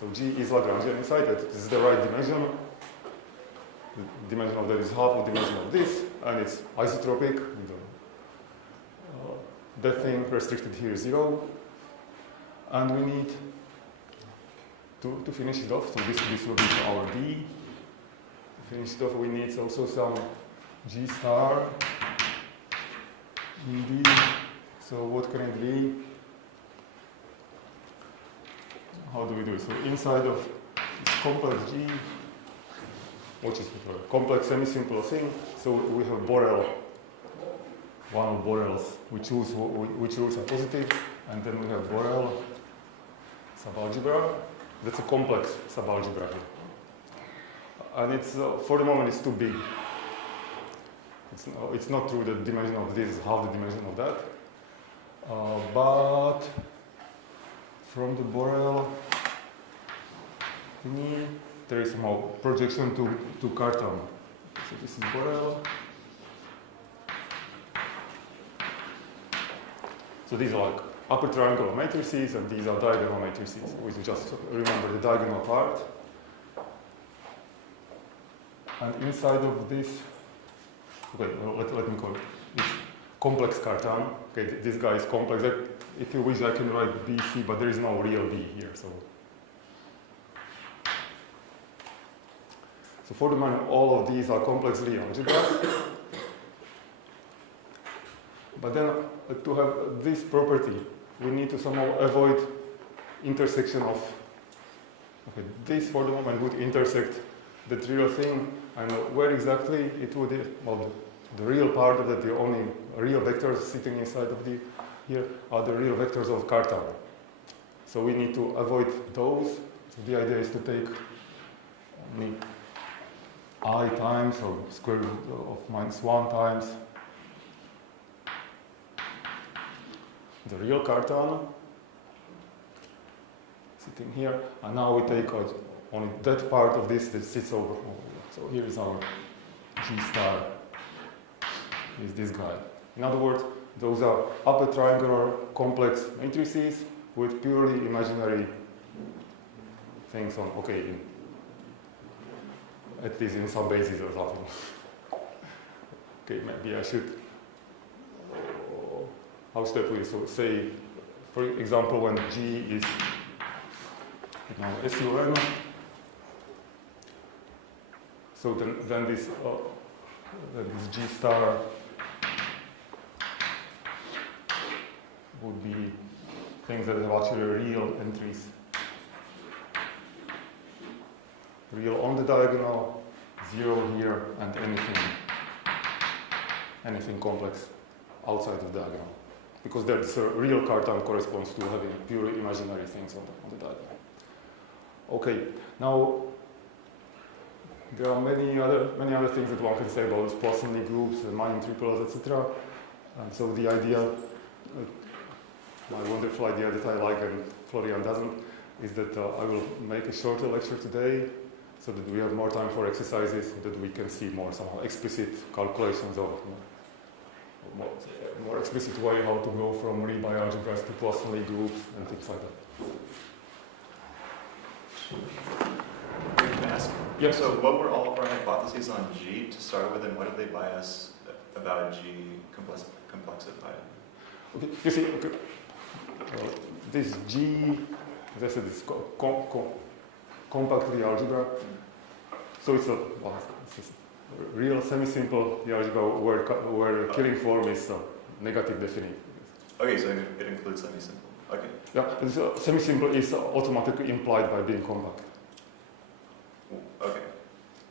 So G is Lagrangian inside that. This is the right dimension. The dimension of that is half the dimension of this, and it's isotropic. That thing restricted here is 0. And we need to finish it off. So this will be our D. To finish it off, we need also some G star in D. So what can it be? How do we do it? So inside of this complex G, which is a complex semi-simple thing, so we have Borel, one of Borel's, which rules are positive, and then we have Borel subalgebra. That's a complex subalgebra here. And it's, for the moment, it's too big. It's not true that the dimension of this is half the dimension of that. But from the Borel thingy, there is somehow projection to Cartan. So this is Borel. So these are like upper triangular matrices, and these are diagonal matrices. We just remember the diagonal part. And inside of this, okay, let me call it this complex Cartan. Okay, this guy is complex. If you wish, I can write BC, but there is no real B here. So for the moment, all of these are complex Lie algebras. But then to have this property, we need to somehow avoid intersection of, okay, this for the moment would intersect the real thing, and where exactly it would, well, the real part of that, the only real vectors sitting inside of the, here are the real vectors of Cartan. So we need to avoid those. So the idea is to take only I times, or square root of -1 times the real Cartan sitting here, and now we take out only that part of this that sits over. So here is our G star, is this guy. In other words, those are upper triangular complex matrices with purely imaginary things on, okay, at least in some basis or something. Okay, maybe I should. How should we so say, for example, when G is SUM, so then this G star would be things that have actually real entries. Real on the diagonal, 0 here, and anything complex outside of the diagonal. Because that's a real Cartan corresponds to having purely imaginary things on the diagonal. Okay, now there are many other things that one can say about Poisson Lie groups, mining triples, etc. And so the idea, my wonderful idea that I like and Florian doesn't, is that I will make a shorter lecture today, so that we have more time for exercises, that we can see more somehow explicit calculations of more explicit way how to go from Lie algebras to Poisson Lie groups and things like that. Can I ask? Yes. So what were all of our hypotheses on G to start with, and what did they bias about G complexified? Okay, you see, okay. This G, as I said, is compact Lie algebra. So it's a real semi-simple Lie algebra where killing form is negative definite. Okay, so it includes semi-simple. Okay. Yeah, semi-simple is automatically implied by being compact. Okay.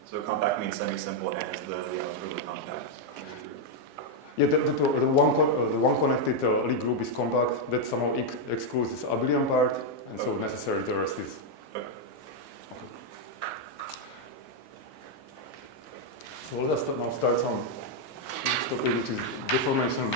So compact means semi-simple, and is the Lie algebra compact? Yeah, the one connected Lie group is compact. That somehow excludes this abelian part, and so necessarily the rest is. Okay. So let us now start some topic, which is deformation.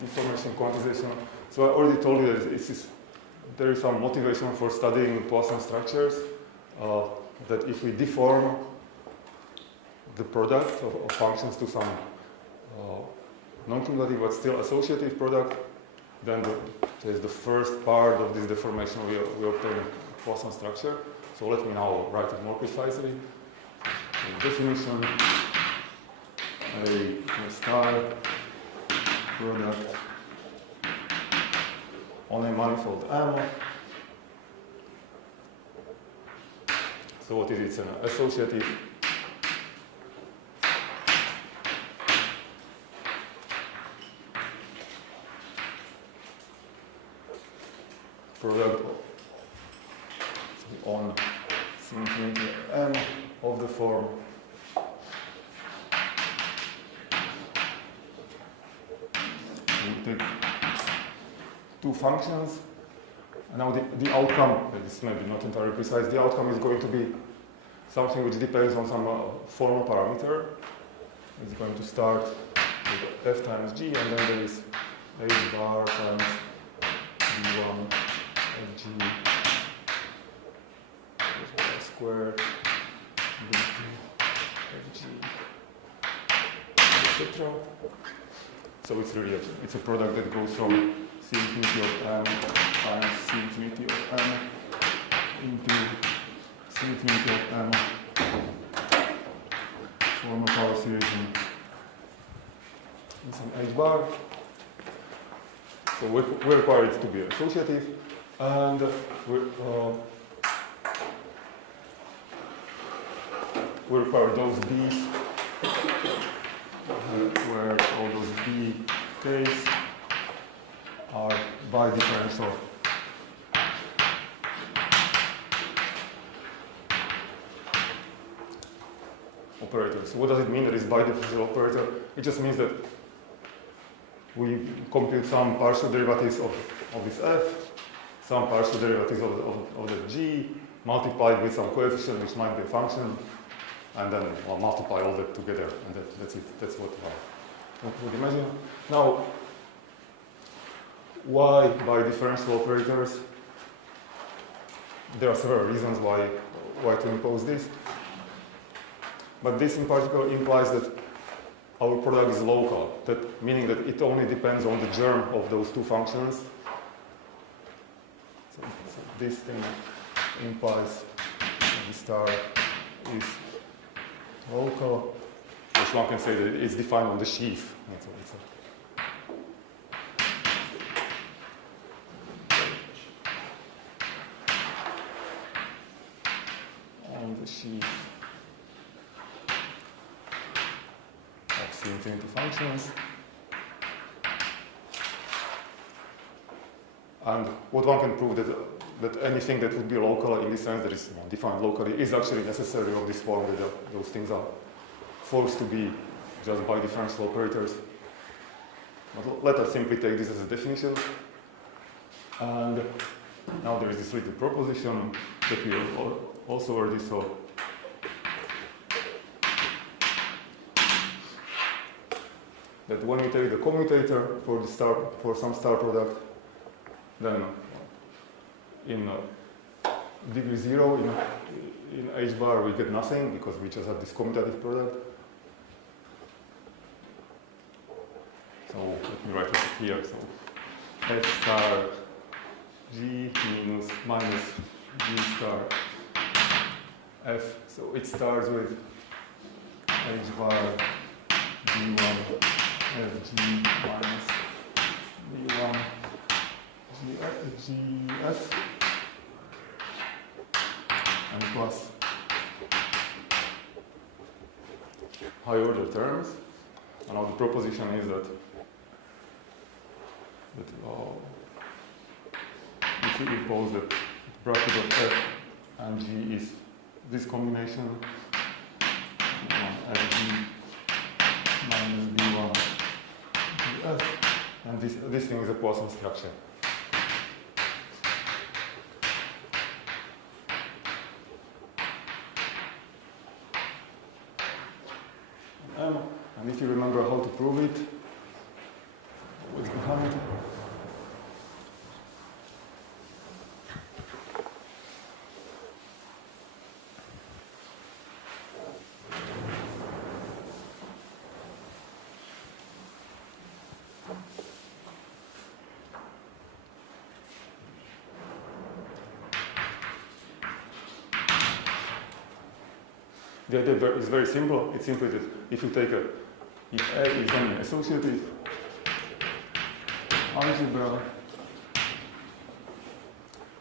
Deformation quantization. So I already told you that there is some motivation for studying Poisson structures. That if we deform the product of functions to some non-cumulative but still associative product, then there's the first part of this deformation we obtain a Poisson structure. So let me now write it more precisely. So definition, a star product on a manifold M. So what is it? It's an associative product on infinity M of the form we take two functions, and now the outcome, this may be not entirely precise, the outcome is going to be something which depends on some formal parameter. It's going to start with f times g, and then there is h bar times d1 fg squared dt fg, etc. So it's really it's a product that goes from c infinity of m times c infinity of m into c infinity of m formal power series in some h bar. So we require it to be associative, and we require those b's where all those b k's are bidifferential operators. So what does it mean that it's bidifferential operator? It just means that we compute some partial derivatives of this f, some partial derivatives of the g, multiplied with some coefficient which might be a function, and then we'll multiply all that together, and that's it. That's what we would imagine. Now, why bidifferential operators? There are several reasons why to impose this, but this in particular implies that our product is local, meaning that it only depends on the germ of those two functions. So this thing implies that the star is local, which one can say that it's defined on the sheaf. On the sheaf of C infinity functions. And what one can prove that anything that would be local in this sense that is defined locally is actually necessary of this form, that those things are forced to be just bidifferential operators. But let us simply take this as a definition. And now there is this little proposition that we also already saw. That when we take the commutator for some star product, then in degree 0 in h bar we get nothing because we just have this commutative product. So let me write it here. So f star g minus g star f. So it starts with h bar d1 fg minus d1 gf and plus high order terms. And now the proposition is that if we impose that bracket of f and g is this combination fg minus b1 gf, and this thing is a Poisson structure. And if you remember how to prove it, what's behind it? The idea is very simple. It's simply that if you take if A is an associative algebra,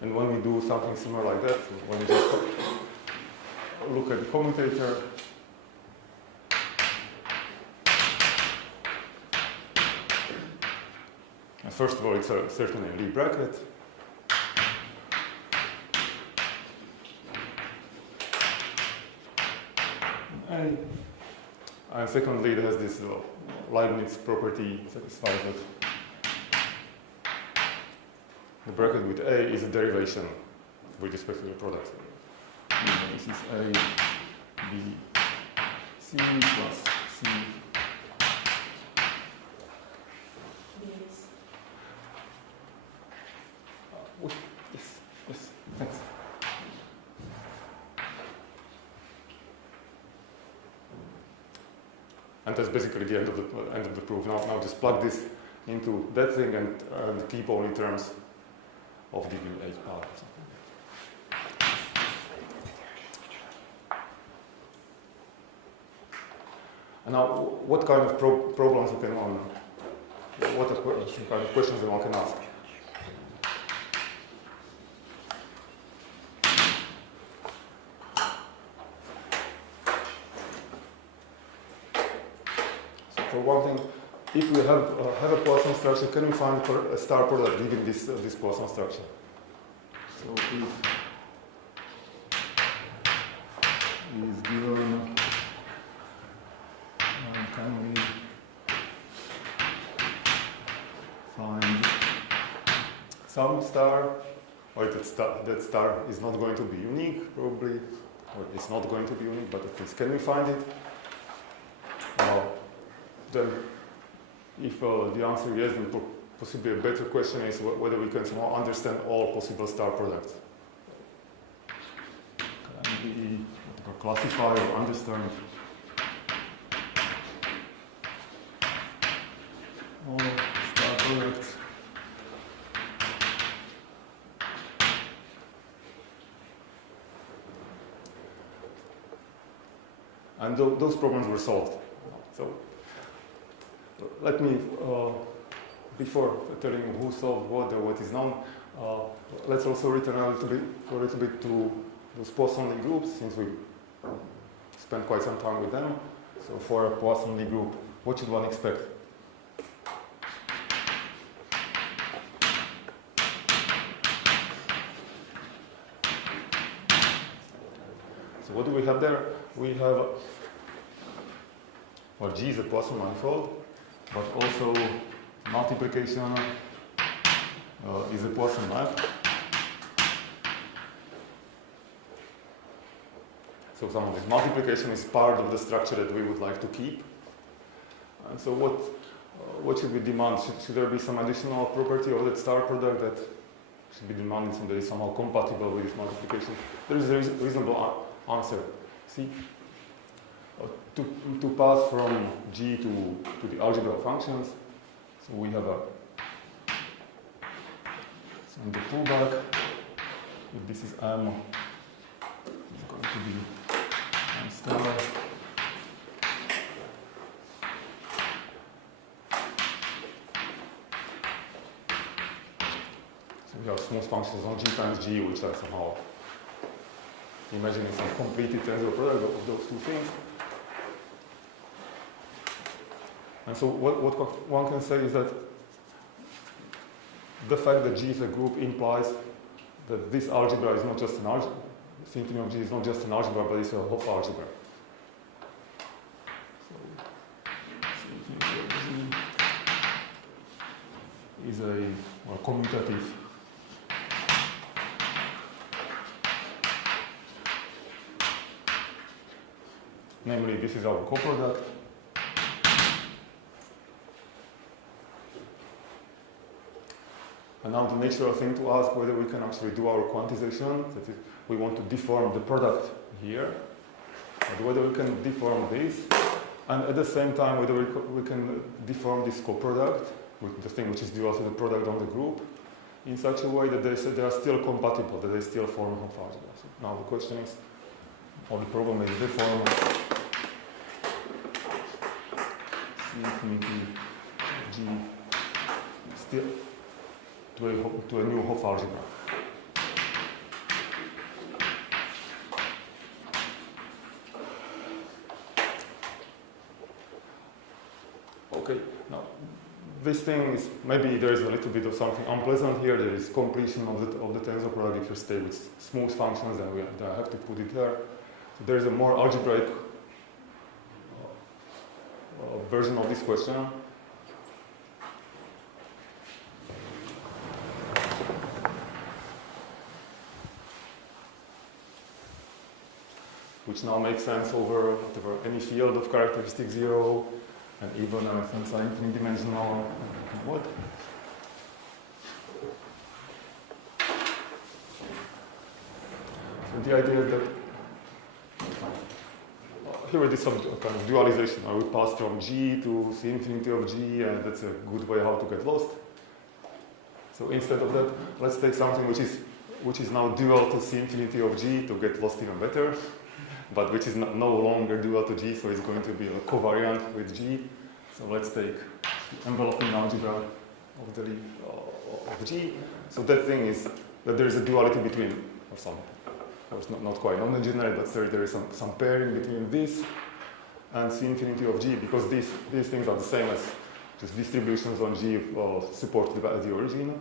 and when we do something similar like that, when we just look at the commutator, and first of all, it's certainly a Lie bracket. And secondly, it has this Leibniz property satisfies that the bracket with A is a derivation with respect to the product. This is A, B, C plus C. Yes, thanks. And that's basically the end of the proof. Now just plug this into that thing and keep only terms of degree 8 power or something. And now, what kind of problems you can what are some kind of questions that one can ask? For one thing, if we have a Poisson structure, can we find a star product given this Poisson structure? So if is given, can we find some star, or that star is not going to be unique, probably, or it's not going to be unique, but at least can we find it? Then, if the answer is yes, then possibly a better question is whether we can somehow understand all possible star products. Can we classify or understand all star products? And those problems were solved. So, let me, before telling you who solved what or what is known, let's also return a little bit to those Poisson-Lie groups, since we spent quite some time with them. So for a Poisson-Lie group, what should one expect? So what do we have there? We have, well, G is a Poisson manifold, but also multiplication is a Poisson map. So some of this multiplication is part of the structure that we would like to keep. And so what should we demand? Should there be some additional property of that star product that should be demanded so that is somehow compatible with this multiplication? There is a reasonable answer. See? To pass from G to the algebra functions, so we have so in the pullback, if this is M, it's going to be M star. So we have smooth functions on G times G, which are somehow imagining some completed tensor product of those two things. And so what one can say is that the fact that G is a group implies that this algebra is not just an algebra. The symphony of G is not just an algebra, but it's a Hopf algebra. So symphony of G is a commutative namely this is our coproduct. And now the natural thing to ask whether we can actually do our quantization, that is, we want to deform the product here, and whether we can deform this, and at the same time whether we can deform this coproduct with the thing which is due to the product on the group in such a way that they are still compatible, that they still form Hopf algebra. So now the question is, the problem is deform C infinity G still to a new Hopf algebra. Okay, now this thing is, maybe there is a little bit of something unpleasant here. There is completion of the tensor product. If you stay with smooth functions, then I have to put it there. So there is a more algebraic version of this question. Which now makes sense over whatever, any field of characteristic 0, and even things are infinite dimensional. What? So the idea is that here it is some kind of dualization. I will pass from G to C infinity of G, and that's a good way how to get lost. So instead of that, let's take something which is now dual to C infinity of G to get lost even better, but which is no longer dual to G, so it's going to be a covariant with G. So let's take the enveloping algebra of the of G. So that thing is that there is a duality between, or some, of course not quite non-degenerate, but there is some pairing between this and C infinity of G, because these things are the same as just distributions on G supported by the origin.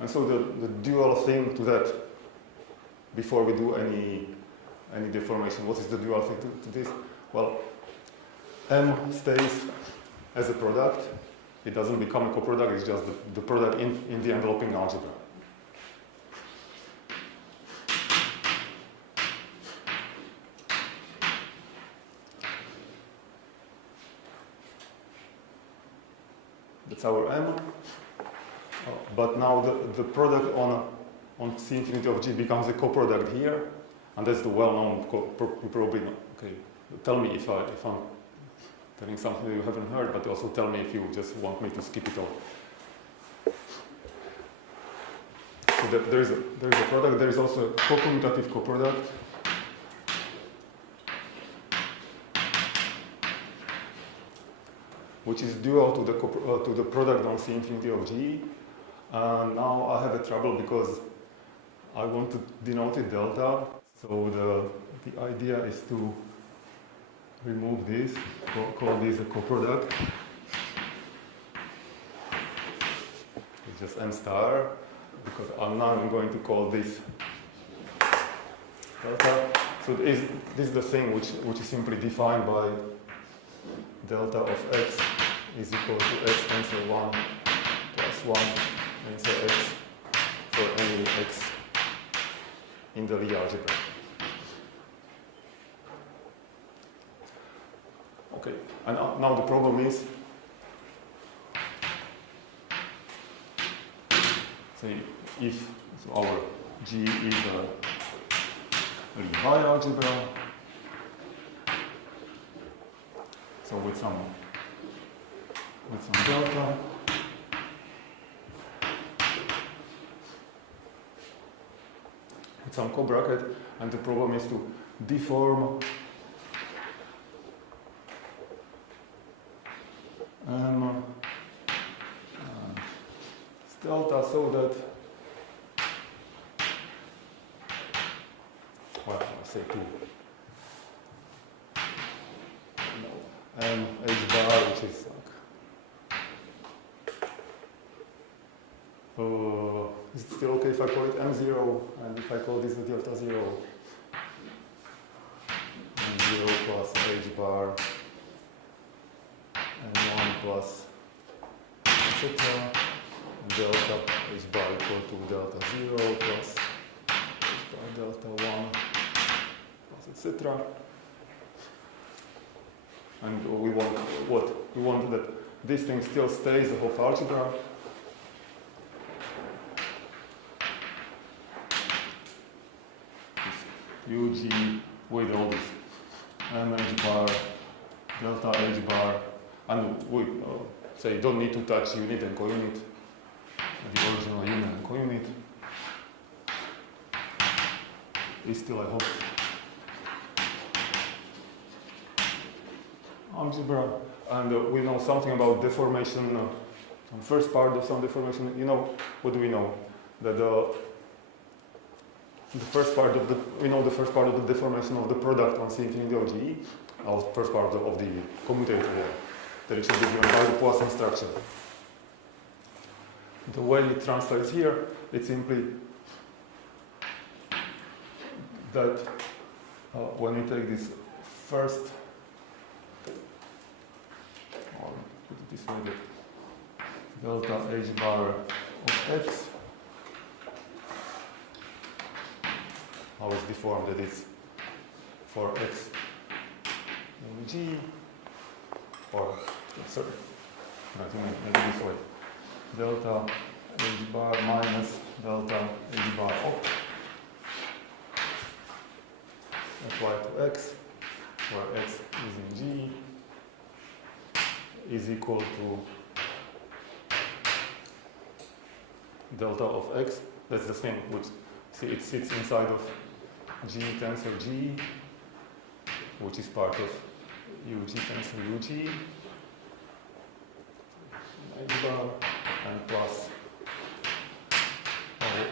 And so the dual thing to that, before we do any deformation, what is the dual thing to this? Well, M stays as a product. It doesn't become a coproduct, it's just the product in the enveloping algebra. That's our M. But now the product on C infinity of G becomes a coproduct here, and that's the well-known, you probably know. Okay, tell me if I'm telling something you haven't heard, but also tell me if you just want me to skip it all. So there is a product. There is also a co-commutative coproduct. Which is dual to the product on C infinity of G. And now I have a trouble because I want to denote it delta. So the idea is to remove this, call this a coproduct. It's just M star, because now I'm going to call this delta. So this is the thing which is simply defined by delta of x is equal to x tensor 1 plus 1 tensor x for any x in the Lie algebra. Okay, and now the problem is, say, if our G is a Lie algebra, so with some delta, with some co-bracket, and the problem is to deform delta so that, well, I'll say 2. And h bar, which is like, is it still okay if I call it M0, and if I call this the delta 0? M0 plus h bar, and 1 plus etc. Delta h bar equal to delta 0 plus h bar delta 1 plus etc. And we want what? We want that this thing still stays a Hopf algebra. UG with all this MH bar delta H bar, and we say don't need to touch unit and co-unit, the original unit and co-unit. Is still, I hope, algebra, and we know something about deformation. Some first part of some deformation. You know, what do we know? That the first part of the first part of the deformation of the product on C infinity of GE, or first part of the commutator there, that it should be given by the Poisson structure. The way it translates here, it's simply that when you take this first, or put it this way, that delta H bar of X, how is deformed, that is for X in G, or, sorry, maybe this way, delta H bar minus delta H bar op apply to X, where X is in G, is equal to delta of X. That's the thing, which, see, it sits inside of G tensor G, which is part of UG tensor UG, H bar, and plus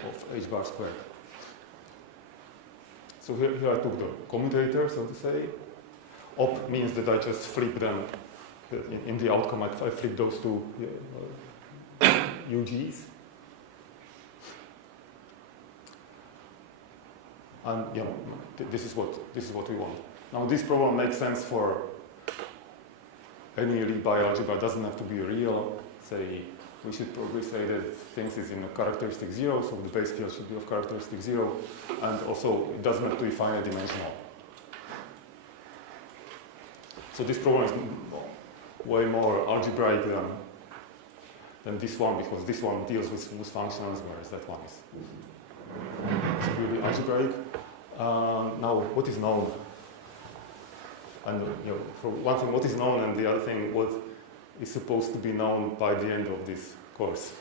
of H bar squared. So here I took the commutator, so to say. Op means that I just flip them. In the outcome, I flip those two UGs. And this is what we want. Now this problem makes sense for any Lie algebra. It doesn't have to be real. Say we should probably say that things is in a characteristic 0, so the base field should be of characteristic 0, and also it doesn't have to be finite dimensional. So this problem is way more algebraic than this one, because this one deals with functions, whereas that one is purely algebraic. Now, what is known? And for one thing, what is known, and the other thing, what is supposed to be known by the end of this course.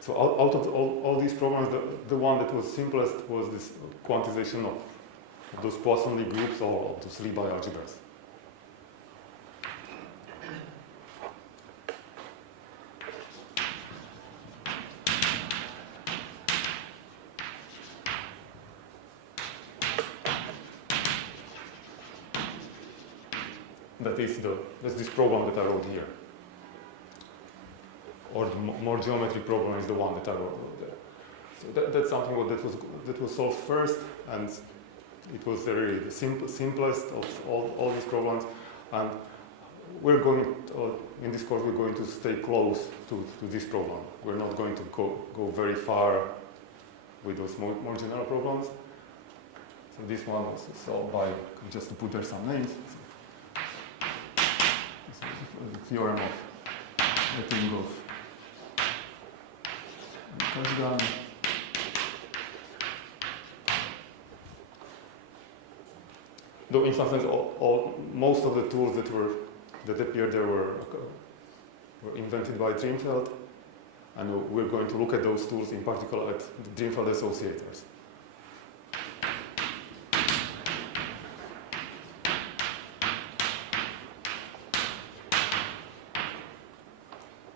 So out of all these problems, the one that was simplest was this quantization of those Poisson Lie groups or of those Lie algebras. That's this problem that I wrote here. Or the more geometry problem is the one that I wrote there. So that's something that was solved first, and it was really the simplest of all these problems. And we're going in this course we're going to stay close to this problem. We're not going to go very far with those more general problems. So this one was solved by, just to put there some names. The theorem of letting go. Though in some sense, most of the tools that appeared there were invented by Drinfeld, and we're going to look at those tools in particular at the Drinfeld associators.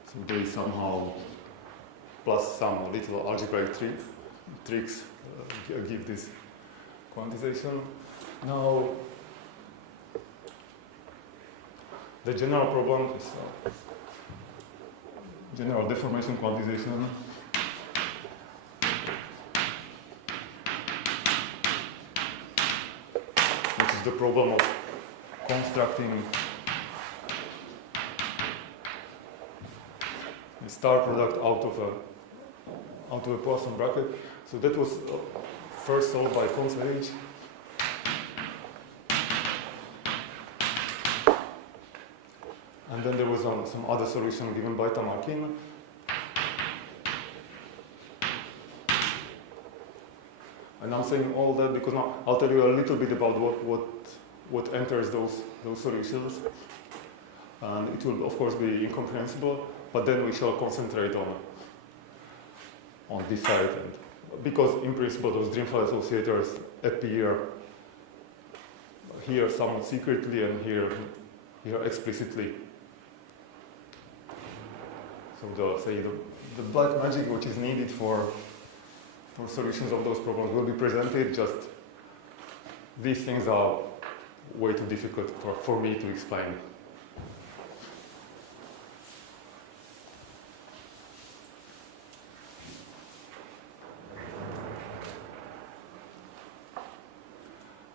So they somehow, plus some little algebraic tricks, give this quantization. Now, the general problem is general deformation quantization. Which is the problem of constructing the star product out of a Poisson bracket. So that was first solved by H. And then there was some other solution given by Tamakin. And I'm saying all that because now I'll tell you a little bit about what enters those solutions. And it will, of course, be incomprehensible, but then we shall concentrate on this side. And because, in principle, those dreamfile associators appear here somewhat secretly and here explicitly. So the black magic which is needed for solutions of those problems will be presented, just these things are way too difficult for me to explain.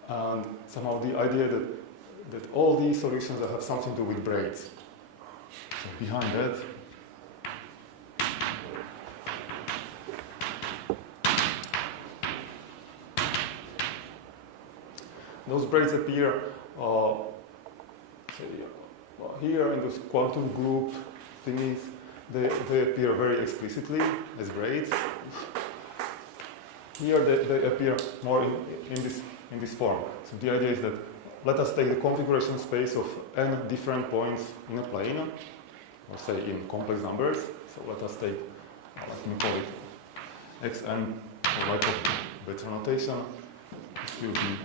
And somehow the idea that all these solutions have something to do with braids. So behind that, those braids appear here in those quantum group thingies. They appear very explicitly as braids. Here they appear more in this form. So the idea is that let us take the configuration space of n different points in a plane, or say in complex numbers. So let us take, let me call it xn for lack of better notation. It will be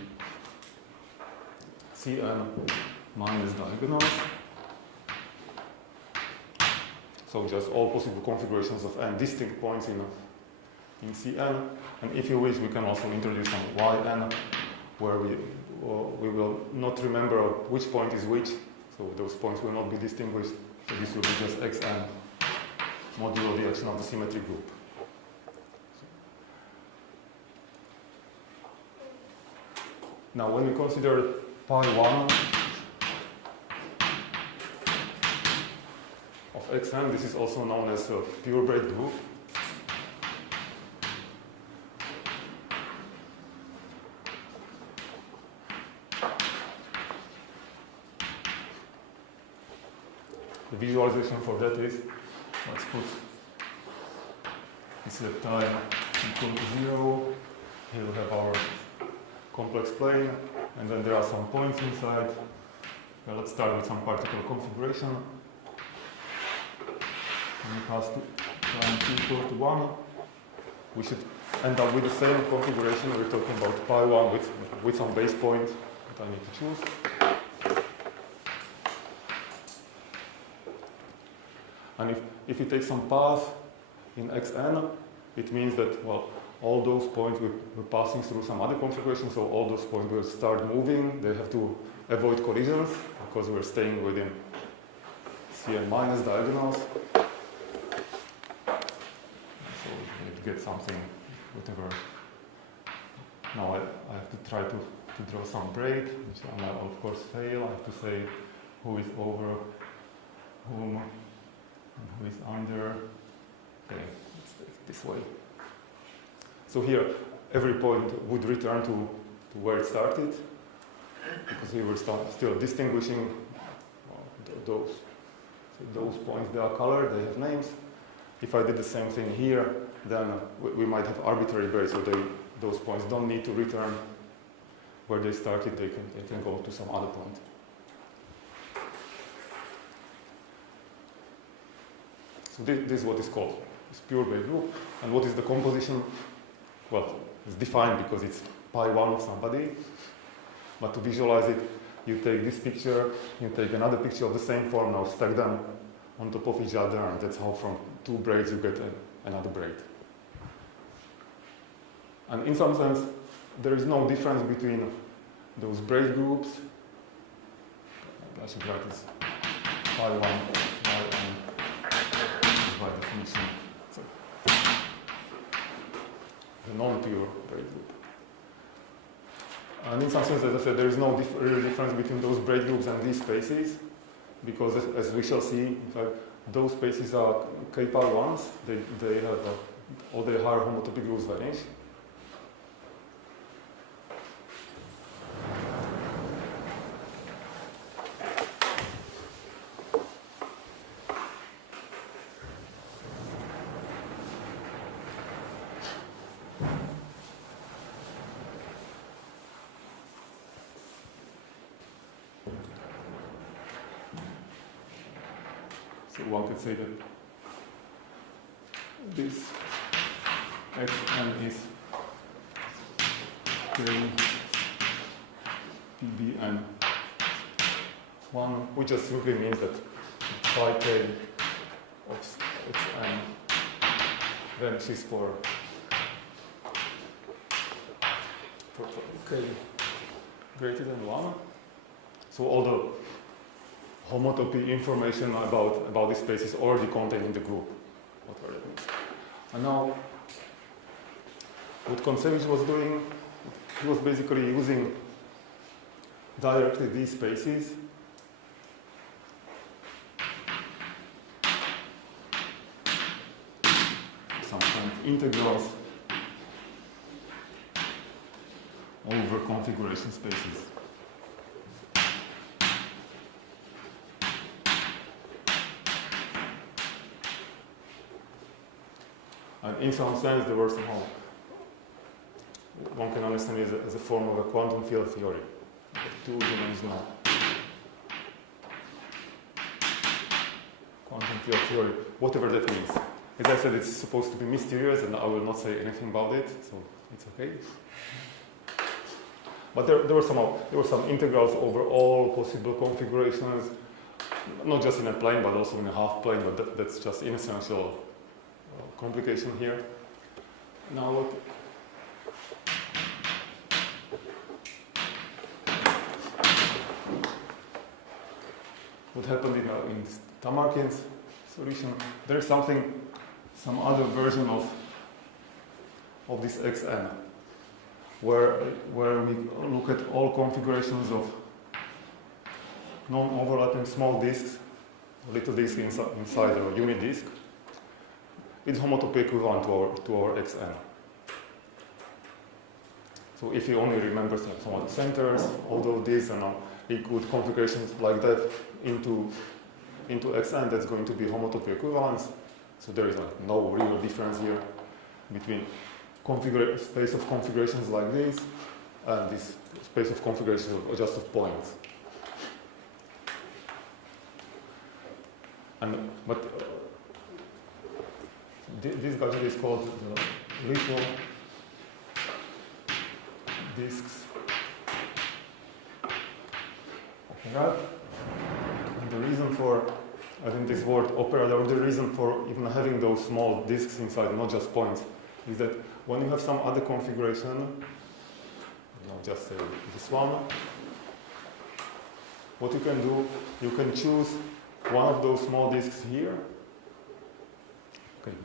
Cn minus diagonals. So just all possible configurations of n distinct points in Cn. And if you wish, we can also introduce some Yn, where we will not remember which point is which. So those points will not be distinguished. So this will be just Xn modulo the action of the symmetry group. Now, when we consider pi1 of Xn, this is also known as a pure braid group. The visualization for that is, let's put this time equal to 0. Here we have our complex plane, and then there are some points inside. Well, let's start with some particle configuration. When it has time equal to 1, we should end up with the same configuration. We're talking about pi1 with some base point that I need to choose. And if we take some path in Xn, it means that, well, all those points we're passing through some other configuration, so all those points will start moving. They have to avoid collisions because we're staying within Cn minus diagonals. So we need to get something, whatever. Now I have to try to draw some braid, which I might of course fail. I have to say who is over whom and who is under. Okay, let's take it this way. So here, every point would return to where it started, because we were still distinguishing those. So those points, they are colored, they have names. If I did the same thing here, then we might have arbitrary braids, so those points don't need to return where they started, they can go to some other point. So this is what is called this pure braid group. And what is the composition? Well, it's defined because it's pi1 of somebody. But to visualize it, you take this picture, you take another picture of the same form, now stack them on top of each other, and that's how from two braids you get another braid. And in some sense, there is no difference between those braid groups. I should write this pi1 by definition. So, the non-pure braid group. And in some sense, as I said, there is no real difference between those braid groups and these spaces, because as we shall see, in fact, those spaces are k-power 1s. They have all the higher homotopic groups vanish. So one could say that this xn is k pbn 1, which just simply means that phi k of xn vanishes for k greater than 1. So all the homotopy information about this space is already contained in the group, whatever that means. And now, what Kontsevich was doing, he was basically using directly these spaces some kind of integrals over configuration spaces. And in some sense, there were somehow, one can understand it as a form of a quantum field theory, two-dimensional quantum field theory, whatever that means. As I said, it's supposed to be mysterious, and I will not say anything about it, so it's okay. But there were some integrals over all possible configurations, not just in a plane, but also in a half plane. But that's just inessential complication here. Now, what happened in Tamarkin's solution? There's some other version of this xn, where we look at all configurations of non-overlapping small disks, little disk inside a unit disk. It's homotopy equivalent to our xn. So if you only remember some of the centers, although these are not equal configurations like that into xn, that's going to be homotopy equivalence. So there is no real difference here between space of configurations like this and this space of configurations of just of points. But this gadget is called little disks operator. And the reason for, I think this word operator, or the reason for even having those small disks inside, not just points, is that when you have some other configuration, I'll just say this one, what you can do, you can choose one of those small disks here. Okay,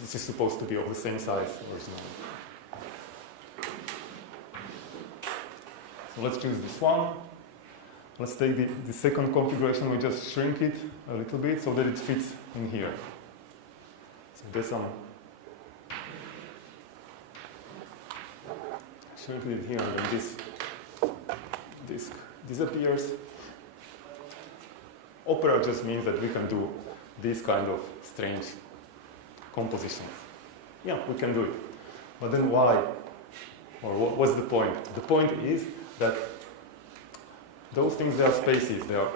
this is supposed to be of the same size originally. So let's choose this one. Let's take the second configuration, we just shrink it a little bit so that it fits in here. So there's some shrink it here, and this disk disappears. Opera just means that we can do these kind of strange compositions. Yeah, we can do it. But then why? Or what's the point? The point is that those things, they are spaces. They are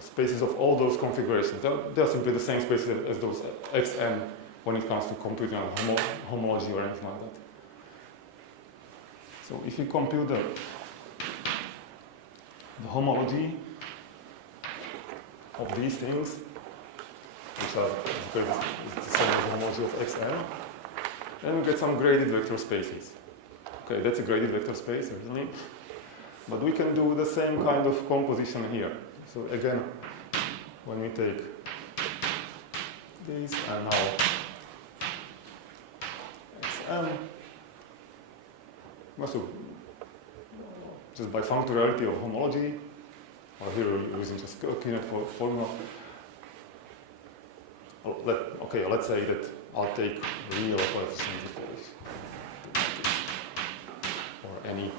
spaces of all those configurations. They are simply the same spaces as those xn when it comes to computing homology or anything like that. So if you compute the homology of these things, which are the same as the homology of xn, then we get some graded vector spaces. Okay, that's a graded vector space, originally. But we can do the same kind of composition here. So again, when we take this and now xn, so just by functoriality of homology, or here we're using just Kinect formula. Okay, let's say that I'll take real coefficients of this, or any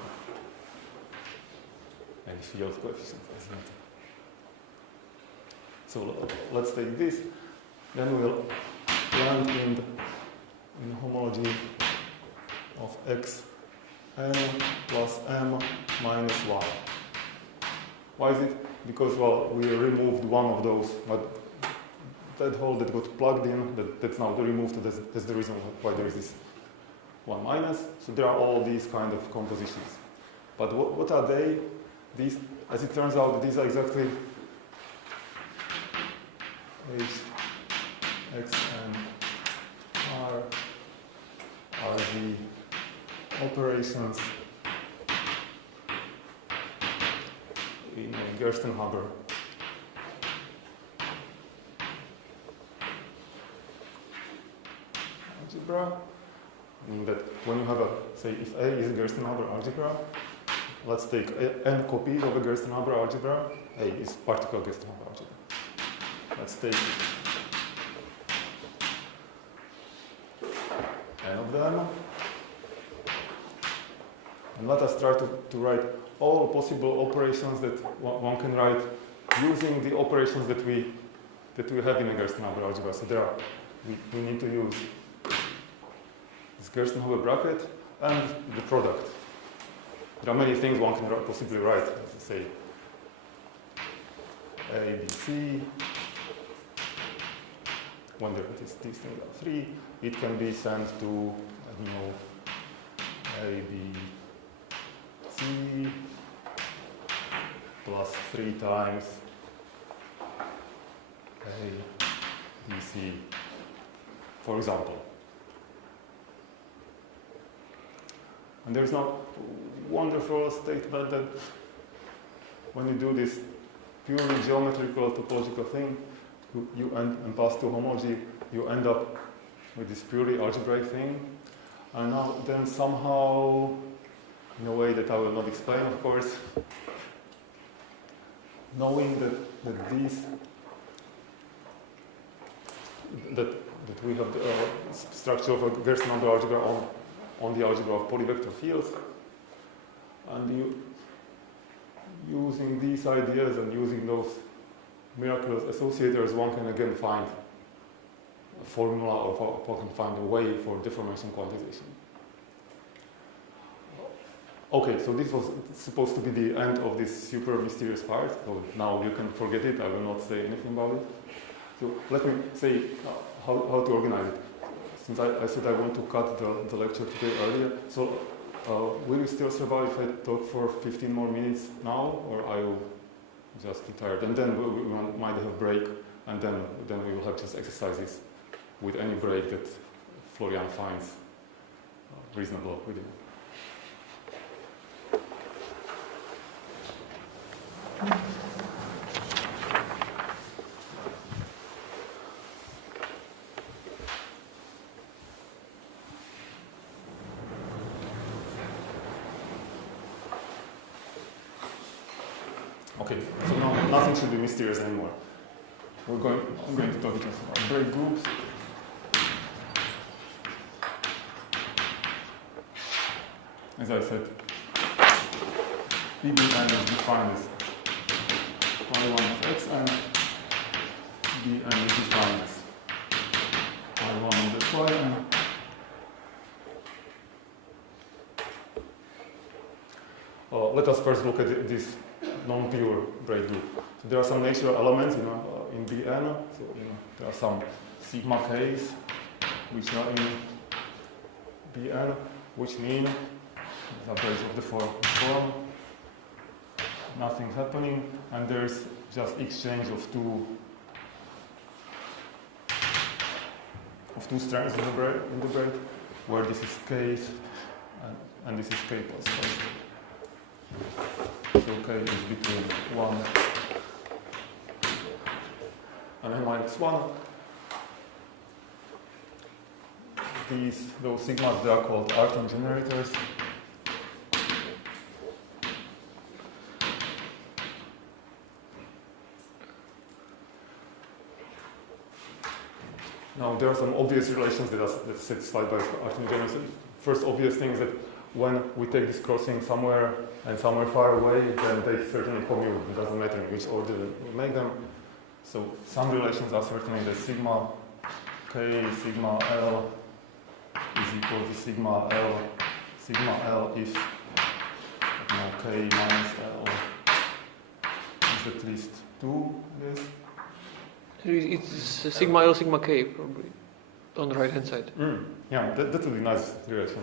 field coefficient. So let's take this, then we'll land in homology of xn plus m minus y. Why is it? Because, well, we removed one of those, but that hole that got plugged in, that's now removed, so that's the reason why there is this 1 minus. So there are all these kind of compositions. But what are they? These, as it turns out, these are exactly H, X, and R are the operations in a Gerstenhaber algebra. Meaning that when you have a, say, if A is a Gerstenhaber algebra, let's take n copies of a Gerstenhaber algebra. A is particle Gerstenhaber algebra. Let's take n of them. And let us try to write all possible operations that one can write using the operations that we have in a Gerstenhaber algebra. So there are, we need to use this Gerstenhaber bracket and the product. There are many things one can possibly write. Let's say A, B, C. When these things are 3, it can be sent to, I don't know, A, B, C plus 3 times A, B, C, for example. And there's not wonderful statement that when you do this purely geometrical topological thing, and pass to homology, you end up with this purely algebraic thing. And now then somehow, in a way that I will not explain, of course, knowing that these that we have the structure of a Gerstenhaber algebra on the algebra of polyvector fields, and using these ideas and using those miraculous associators, one can again find a formula or one can find a way for deformation quantization. Okay, so this was supposed to be the end of this super mysterious part. So now you can forget it. I will not say anything about it. So let me say how to organize it. Since I said I want to cut the lecture today earlier, so will you still survive if I talk for 15 more minutes now, or are you just too tired? And then we might have a break, and then we will have just exercises with any break that Florian finds reasonable with you. Okay, so now nothing should be mysterious anymore. I'm going to talk just about break groups. As I said, PBN is defined as y1 of xn, Bn is defined as y1 of yn. Let us first look at this non-pure braid group. So there are some natural elements, in Bn. So there are some sigma k's which are in Bn, which mean the braids of the form. Nothing happening, and there's just exchange of two strands in the braid, where this is k and this is k plus k. So k is between 1 and n minus 1. Those sigmas, they are called Artin generators. Now there are some obvious relations that are satisfied by Artin generators. First obvious thing is that when we take this crossing somewhere and somewhere far away, then they certainly commute. It doesn't matter in which order we make them. So some relations are certainly that sigma k, sigma l is equal to sigma l if k minus l is at least 2, yes. It's sigma L, sigma K, probably, on the right-hand side. Yeah, that would be nice relation.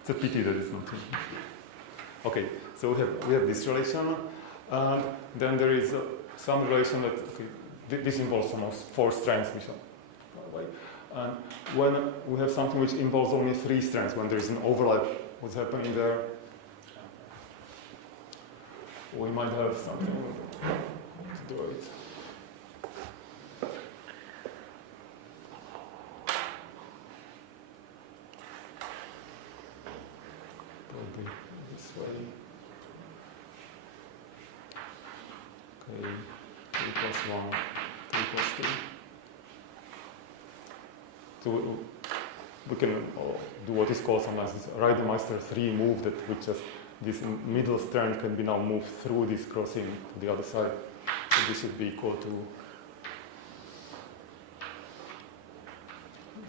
It's a pity that it's not 2. Okay, so we have this relation. Then there is some relation that, this involves almost 4 strands, Michel. And when we have something which involves only 3 strands, when there is an overlap, what's happening there? We might have something to do it. Probably this way. Okay, 3 plus 1, 3 plus 2. So we can do what is called sometimes this Reidemeister 3 move, that which just this middle strand can be now moved through this crossing to the other side. So this should be equal to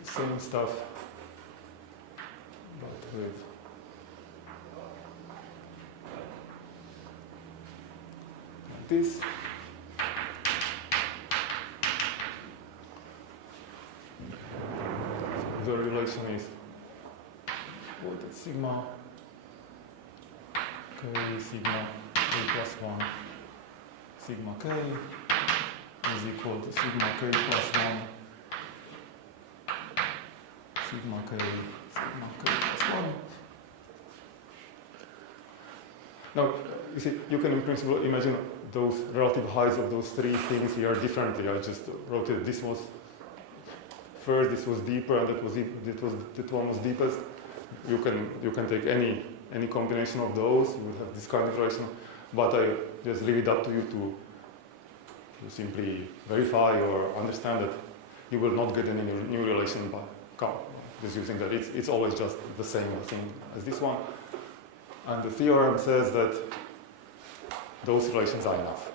the same stuff, but with like this. The relation is what is sigma k sigma k plus 1 sigma k is equal to sigma k plus 1 sigma k plus 1. Now, you see, you can in principle imagine those relative heights of those 3 things here differently. I just wrote it. This was first, this was deeper, and that one was deepest. You can take any combination of those. You will have this kind of relation, but I just leave it up to you to simply verify or understand that you will not get any new relation by just using that. It's always just the same thing as this one, and the theorem says that those relations are enough.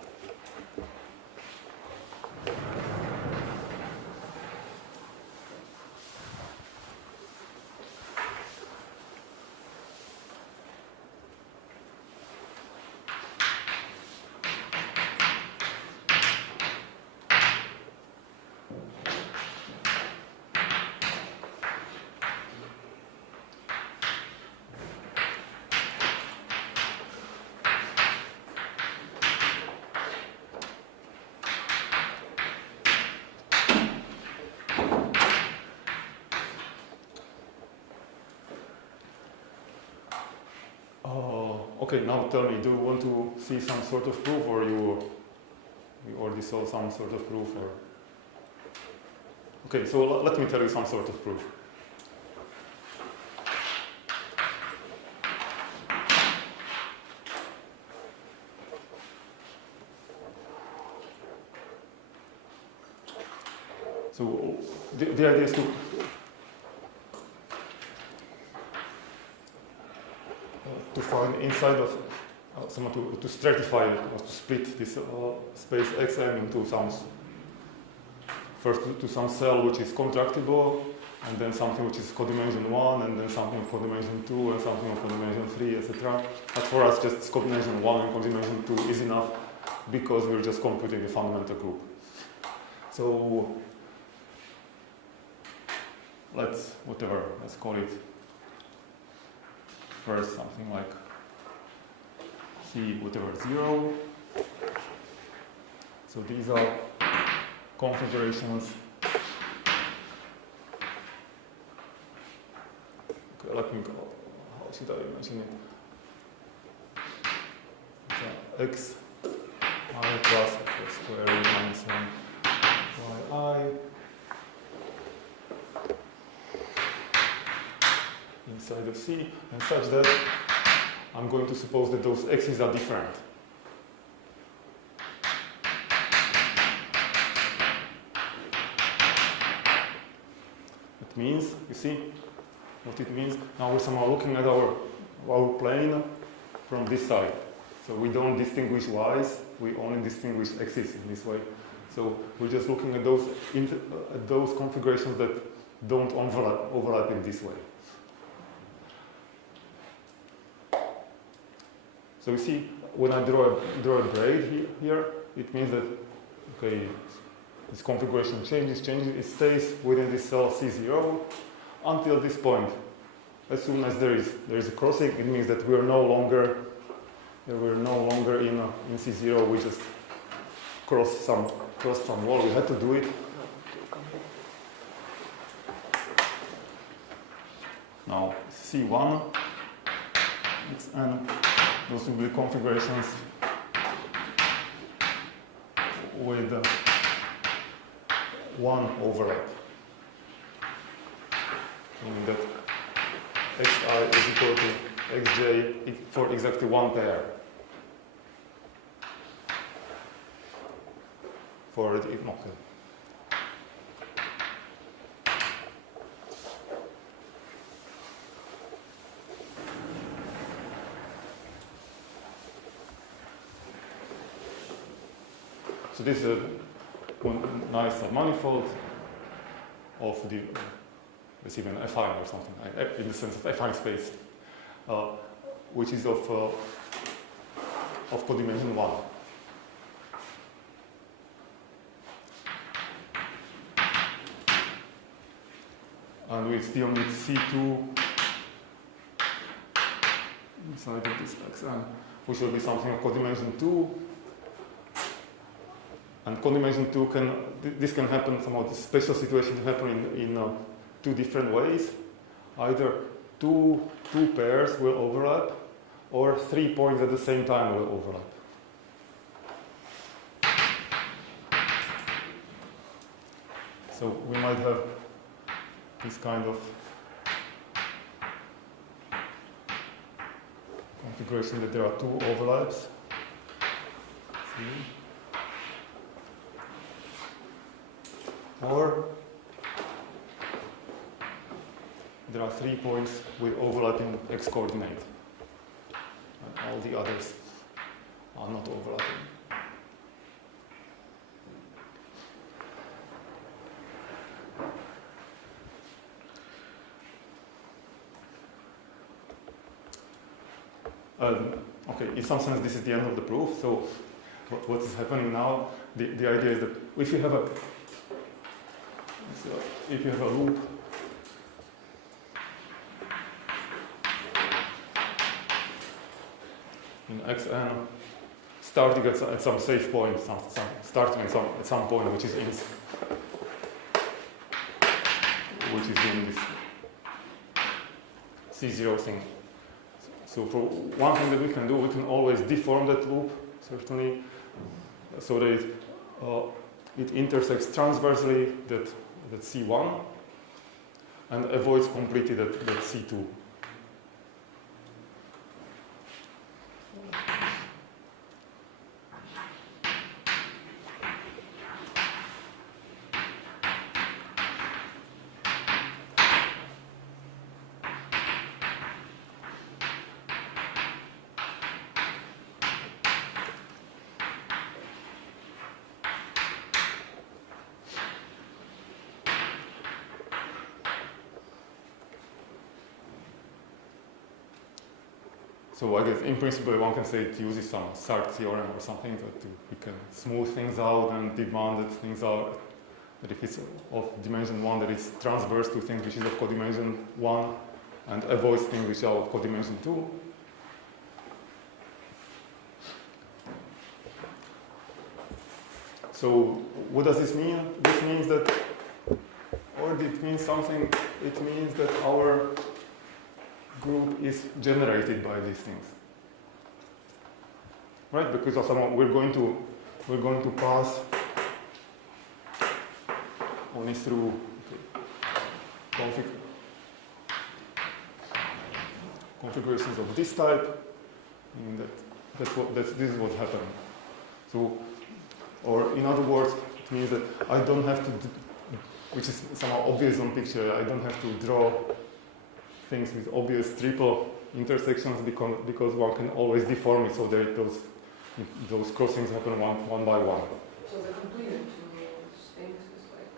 Okay, now tell me, do you want to see some sort of proof, or you already saw some sort of proof? Or okay, so let me tell you some sort of proof. So the idea is to find inside of to stratify or to split this space Xm into some first to some cell which is contractible, and then something which is codimension 1, and then something of codimension 2, and something of codimension 3, etc. But for us, just codimension 1 and codimension 2 is enough, because we're just computing a fundamental group. So let's call it first something like C whatever 0. So these are configurations. Okay, let me go. How should I imagine it? So x I plus x squared minus 1 yi inside of C, and such that I'm going to suppose that those x's are different. It means, you see what it means? Now we're somehow looking at our plane from this side. So we don't distinguish y's, we only distinguish x's in this way. So we're just looking at those configurations that don't overlap in this way. So you see, when I draw a braid here, it means that, okay, this configuration changes, it stays within this cell C0 until this point. As soon as there is a crossing, it means that we're no longer in C0. We just cross some wall. We had to do it. Now C1, and those will be configurations with one overlap, meaning that xi is equal to xj for exactly one pair. For it, okay. So this is one nice manifold of the, it's even affine or something, in the sense of affine space, which is of codimension 1. And we still need C2 inside of this xn, which will be something of codimension 2. And codimension 2 this can happen, some of the special situations happen in two different ways. Either two pairs will overlap, or 3 points at the same time will overlap. So we might have this kind of configuration that there are two overlaps. See? Or there are 3 points with overlapping x coordinate, and all the others are not overlapping. Okay, in some sense this is the end of the proof. So what is happening now, the idea is that if you have a loop in xn, starting at some safe point, starting at some point which is in this C0 thing. So for one thing that we can do, we can always deform that loop, certainly, so that it intersects transversely that C1 and avoids completely that C2. So I guess in principle one can say it uses some Sartre theorem or something that we can smooth things out and demand that things are, that if it's of dimension 1 that it's transverse to things which is of codimension 1 and avoids things which are of codimension 2. So what does this mean? This means that, or it means something, it means that our group is generated by these things, right? Because of we're going to pass only through configurations of this type, and this is what's happening. So, or in other words, it means that I don't have to, which is somehow obvious on picture, I don't have to draw things with obvious triple intersections because one can always deform it so that those crossings happen one by one. So the completed two things is like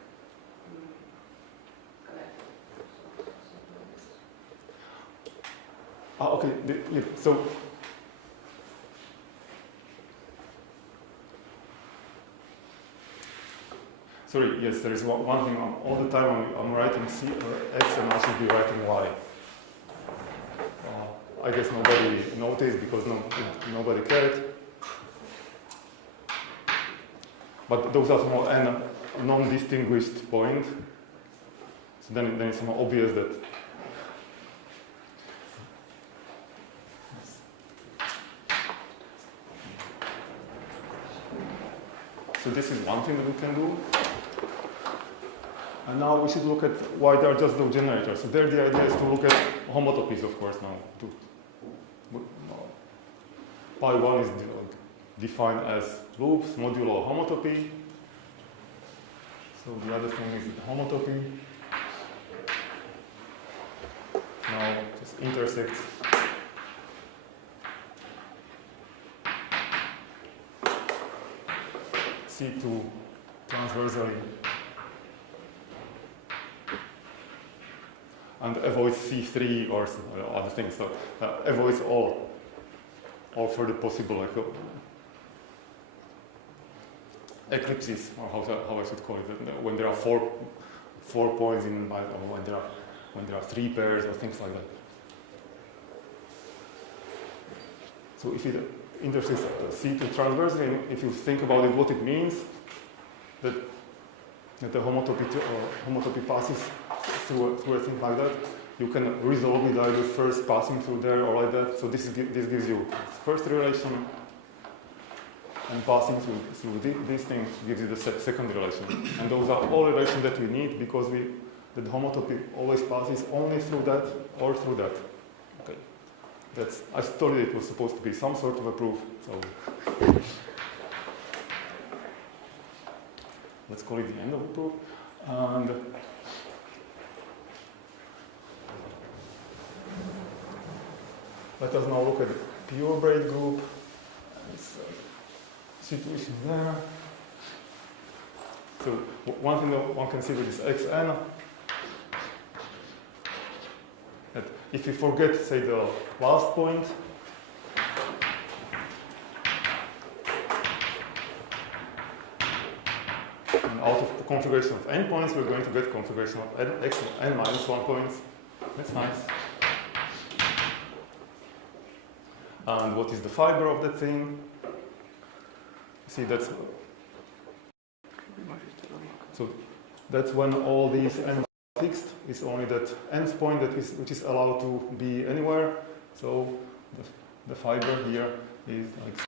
connected. Okay. So Sorry, yes, there is one thing. All the time I'm writing C or X and I should be writing Y. I guess nobody noticed because nobody cared. But those are more non-distinguished points. So then it's more obvious that so this is one thing that we can do. And now we should look at why there are just those generators. So there the idea is to look at homotopies, of course, now. Pi 1 is defined as loops modulo homotopy. So the other thing is the homotopy. Now just intersects C2 transversally and avoids C3 or other things. So avoids all further possible eclipses, or how I should call it, when there are four points in, or when there are three pairs or things like that. So if it intersects C2 transversely, if you think about it, what it means that the homotopy passes through a thing like that, you can resolve it either first passing through there or like that. So this gives you first relation, and passing through this thing gives you the second relation. And those are all relations that we need because the homotopy always passes only through that or through that. Okay, I told you it was supposed to be some sort of a proof. So let's call it the end of the proof. And let us now look at the pure braid group. This situation there. So one thing that one can see with this xn, that if you forget, say, the last point, and out of the configuration of n points, we're going to get configuration of n minus 1 points. That's nice. And what is the fiber of that thing? See, that's so that's when all these n are fixed. It's only that nth point which is allowed to be anywhere. So the fiber here is like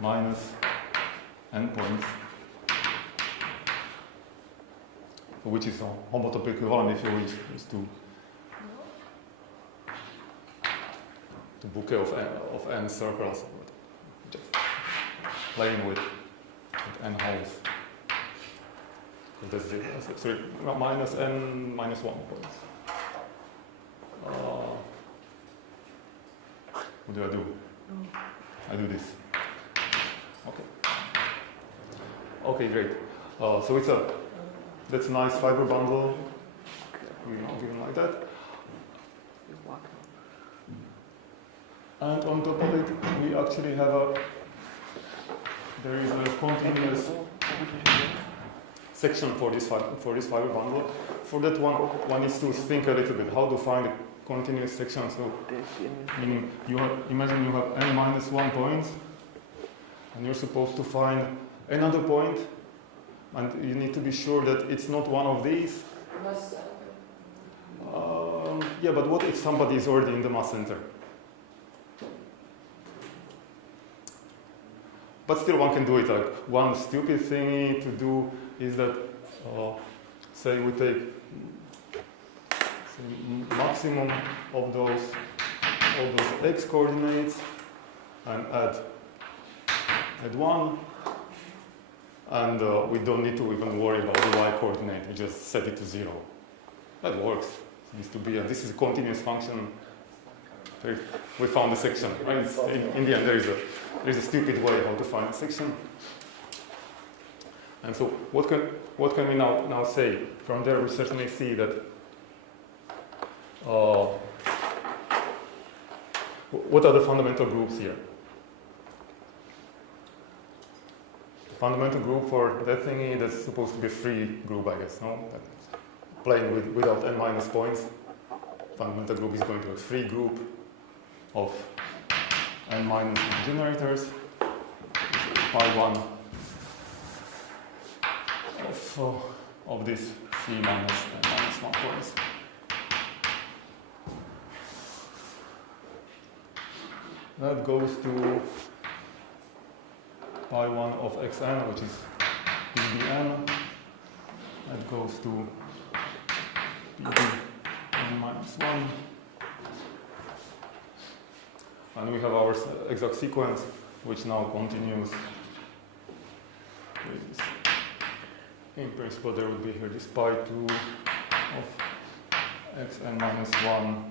minus n points, which is a homotopy equivalent if you wish, is to bouquet of n circles, just playing with n holes. That's sorry, minus n minus 1 points. What do I do? I do this. Okay. Okay, great. So that's a nice fiber bundle. Given like that. And on top of it, we actually have there is a continuous section for this fiber bundle. For that one needs to think a little bit how to find a continuous section. So, meaning imagine you have n minus 1 points, and you're supposed to find another point, and you need to be sure that it's not one of these. Yeah, but what if somebody is already in the mass center? But still one can do it. Like one stupid thing to do is that, say we take maximum of those x coordinates and add 1, and we don't need to even worry about the y coordinate. We just set it to 0. That works. It needs to be, and this is a continuous function. We found the section. Right? In the end, there is a stupid way how to find a section. And so, what can we now say? From there, we certainly see that what are the fundamental groups here? fundamental group for that thingy, that's supposed to be a free group, I guess, no? Playing without n minus points. Fundamental group is going to a free group of n minus generators. Pi 1 of this c minus n minus 1 points. That goes to pi 1 of xn, which is pbn. That goes to pbn minus 1. And we have our exact sequence, which now continues with this. In principle, there would be here this pi 2 of xn minus 1,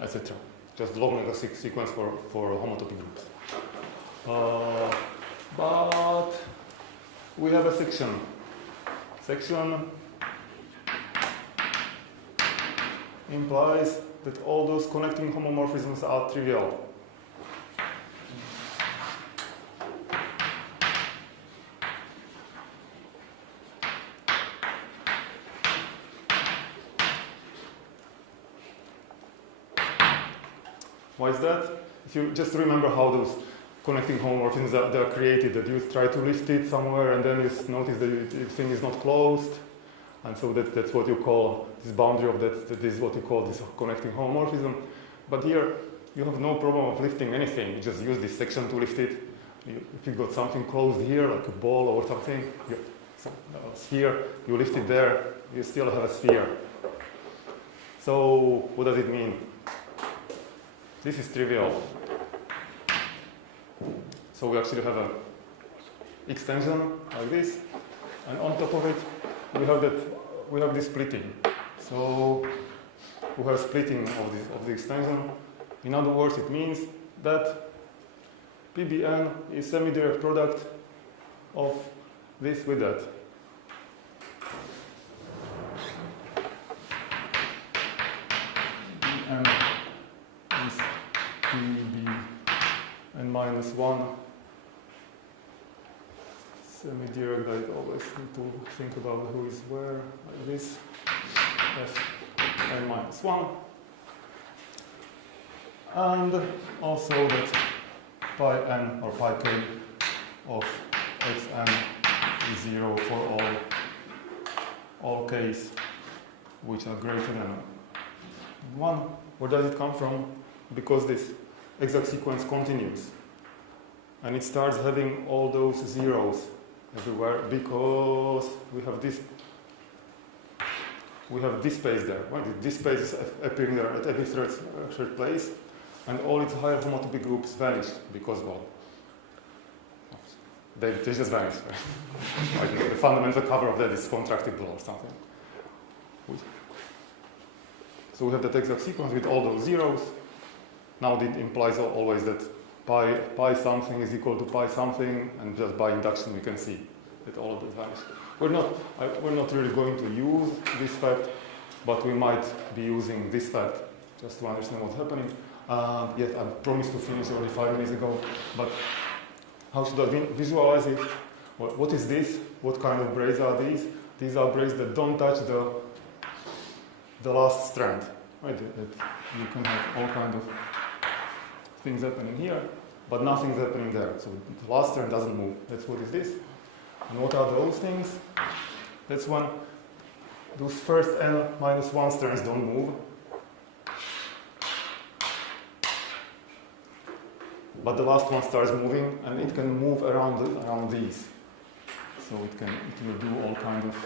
etc. Just logarithmic sequence for homotopy groups. But we have a section. Section implies that all those connecting homomorphisms are trivial. Why is that? If you just remember how those connecting homomorphisms they are created, that you try to lift it somewhere and then you notice that the thing is not closed, and so that's what you call this boundary of that is what you call this connecting homomorphism. But here you have no problem of lifting anything. You just use this section to lift it. If you got something closed here, like a ball or something, a sphere, you lift it there, you still have a sphere. So what does it mean? This is trivial. So we actually have an extension like this, and on top of it, we have this splitting. So we have splitting of the extension. In other words, it means that PBN is semi-direct product of this with that. PBN is PBN minus 1. Semi-direct, I always need to think about who is where, like this. Fn minus 1. And also that pi n or pi k of xn is 0 for all k's which are greater than 1. Where does it come from? Because this exact sequence continues. And it starts having all those zeros everywhere because we have this space there. Right? This space is appearing there at every third place, and all its higher homotopy groups vanish because, well, they just vanish. Right? Like the fundamental cover of that is contractible or something. So we have that exact sequence with all those zeros. Now it implies always that pi something is equal to pi something, and just by induction we can see that all of that vanish. We're not really going to use this fact, but we might be using this fact just to understand what's happening. Yes, I promised to finish already 5 minutes ago, but how should I visualize it? What is this? What kind of braids are these? These are braids that don't touch the last strand. Right? That you can have all kinds of things happening here, but nothing's happening there. So the last strand doesn't move. That's what is this. And what are those things? That's when those first n minus 1 strands don't move. But the last one starts moving, and it can move around these. So it will do all kinds of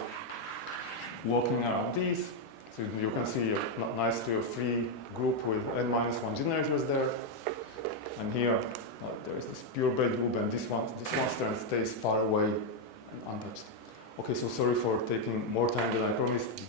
walking around these. So you can see a nicely a free group with n minus 1 generators there. And here there is this pure braid group, and this one strand stays far away and untouched. Okay, so sorry for taking more time than I promised.